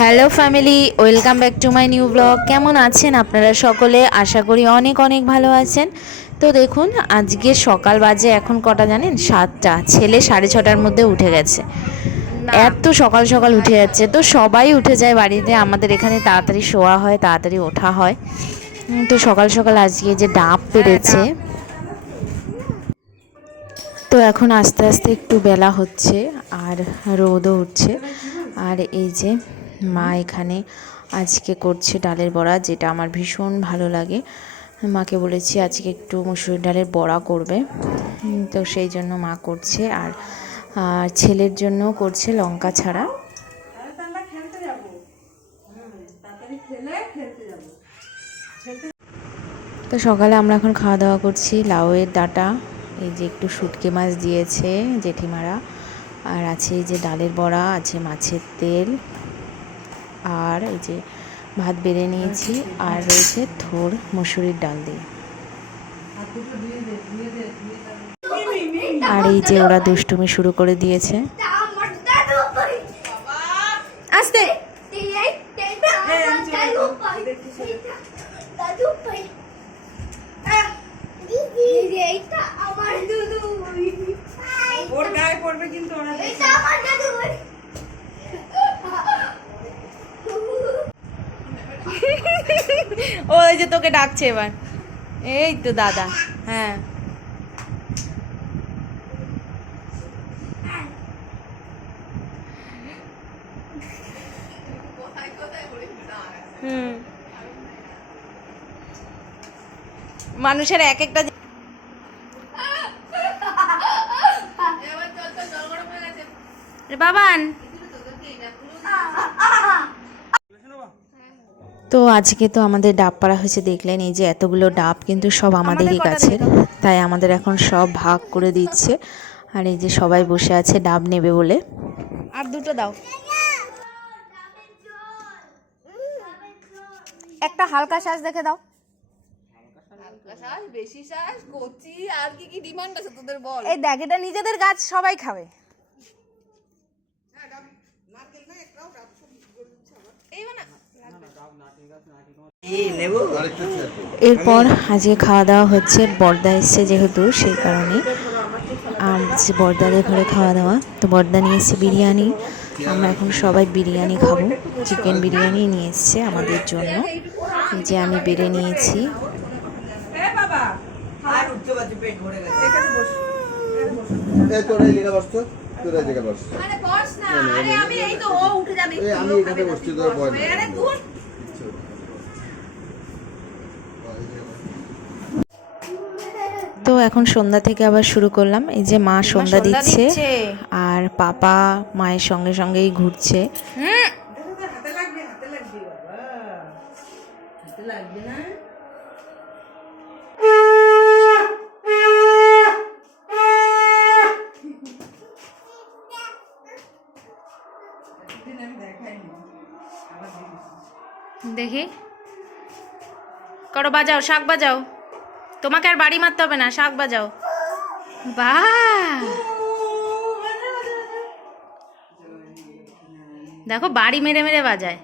Hello family, welcome back to my new blog. কেমন আছেন আপনারা সকলে? আশা করি অনেক অনেক ভালো আছেন। তো দেখুন, আজকে সকাল বাজে এখন কটা জানেন? 7টা। ছেলে 6:30টার মধ্যে উঠে গেছে। এত সকাল সকাল উঠে যাচ্ছে, তো সবাই উঠে যায় বাড়িতে। আমাদের এখানে তাড়াতাড়ি শোয়া হয়, তাড়াতাড়ি ওঠা হয়। তো সকাল সকাল আজকে যে ডাব পেড়েছে, তো এখন আস্তে আস্তে একটু বেলা হচ্ছে আর রোদও উঠছে। আর এই যে মা এখানে আজকে করছে ডালের বড়া, যেটা আমার ভীষণ ভালো লাগে। মাকে বলেছি আজকে একটু মুসুরির ডালের বড়া করবে, তো সেই জন্য মা করছে। আর ছেলের জন্য করছে লঙ্কা ছাড়া। তো সকালে আমরা এখন খাওয়া দাওয়া করছি লাউয়ের ডাঁটা, এই যে একটু শুটকি মাছ দিয়েছে জেঠিমারা, আর আছে এই যে ডালের বড়া, আছে মাছের তেল, আর এই যে ভাত বেড়ে নিয়েছি, আর রয়েছে থোড় মসুরির ডাল দিয়ে। আর এই যে ওরা দুষ্টুমি শুরু করে দিয়েছে। আস্তে ওর গায়ে পড়বে কিন্তু ওরা। ওই যে তোকে ডাকছে এবার। এই তো দাদা। হ্যাঁ, মানুষের এক একটা বাবান। তো আজকে তো আমাদের ডাব পাড়া হয়েছে, দেখলেন। এই যে এতগুলো ডাব কিন্তু সব আমাদেরই গাছের, তাই আমাদের এখন সব ভাগ করে দিচ্ছে। আর এই যে সবাই বসে আছে ডাব নেবে বলে। আর দুটো দাও, একটা হালকা শ্বাস দেখে দাও। বেশি শ্বাস কচি আর কি কি ডিমান্ড আছে তোদের বল? এই দেখ, এটা নিজেদের গাছ, সবাই খাবে। এরপর আজকে খাওয়া দাওয়া হচ্ছে, বর্দা এসছে যেহেতু, সেই কারণে বর্দাদের ঘরে খাওয়া দাওয়া। তো বর্দা নিয়ে এসছে বিরিয়ানি, আমরা এখন সবাই বিরিয়ানি খাবো। চিকেন বিরিয়ানি নিয়ে এসছে আমাদের জন্য, এই যে আমি বেড়ে নিয়েছি। তো এখন সন্ধ্যা থেকে আবার শুরু করলাম। এই যে মা সন্ধ্যা দিচ্ছে, আর পাপা মায়ের সঙ্গে সঙ্গেই ঘুরছে। দেখি করো, বাজাও, শাক বাজাও। তোমাকে আর বাড়ি মারতে হবে না, শাক বাজাও। বাহ, দেখো বাড়ি মেরে মেরে বাজায়।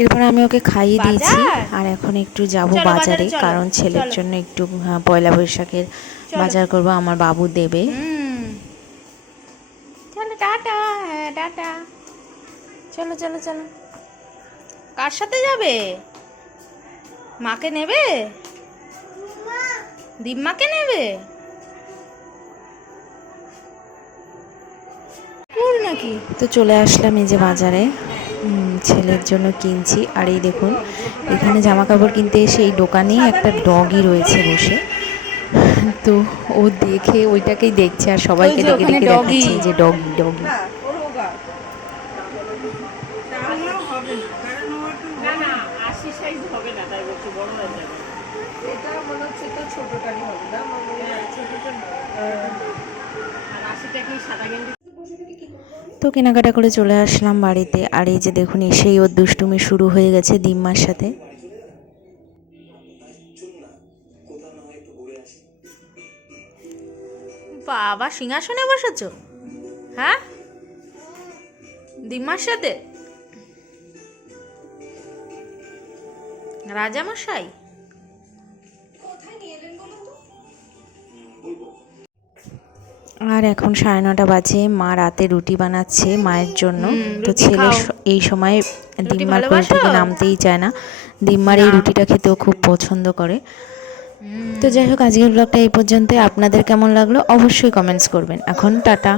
এরপর আমি ওকে খাইয়ে দিয়েছি, আর এখন একটু যাব বাজারে, কারণ ছেলের জন্য একটু পয়লা বৈশাখের বাজার করব, আমার বাবু দেবে। চলো টাটা। হ্যাঁ টাটা, চলো চলো চলো। কার সাথে যাবে? মাকে নেবে? দিম্মাকে নেবে নাকি? তো চলে আসলাম এই যে বাজারে, ছেলের জন্য কিনছি। আর এই দেখুন, এখানে জামা কাপড় কিনতে এসে এই দোকানেই একটা ডগি রয়েছে বসে, তো ও দেখে ওইটাকেই দেখছে, আর সবাইকে ডেকে ডেকে দেখাচ্ছে যে ডগি ডগি। তো কেনাকাটা করে চলে আসলাম বাড়িতে। আর এই যে দেখুন, এসেই ওর দুষ্টুমি শুরু হয়ে গেছে দিম্মার সাথে। বাবা সিংহাসনে বসেছো? হ্যাঁ, দিম্মার সাথে? রাজামশাই আর এখন 9:30 বাজে। মা রাতে রুটি বানাচ্ছে মায়ের জন্য। তো ছেলে এই সময় দিম্মার কোল থেকে নামতেই চায় না। দিম্মার এই রুটিটা খেতেও খুব পছন্দ করে। তো যাই হোক, আজকের ব্লগটা এই পর্যন্ত। আপনাদের কেমন লাগলো অবশ্যই কমেন্টস করবেন। এখন টাটা।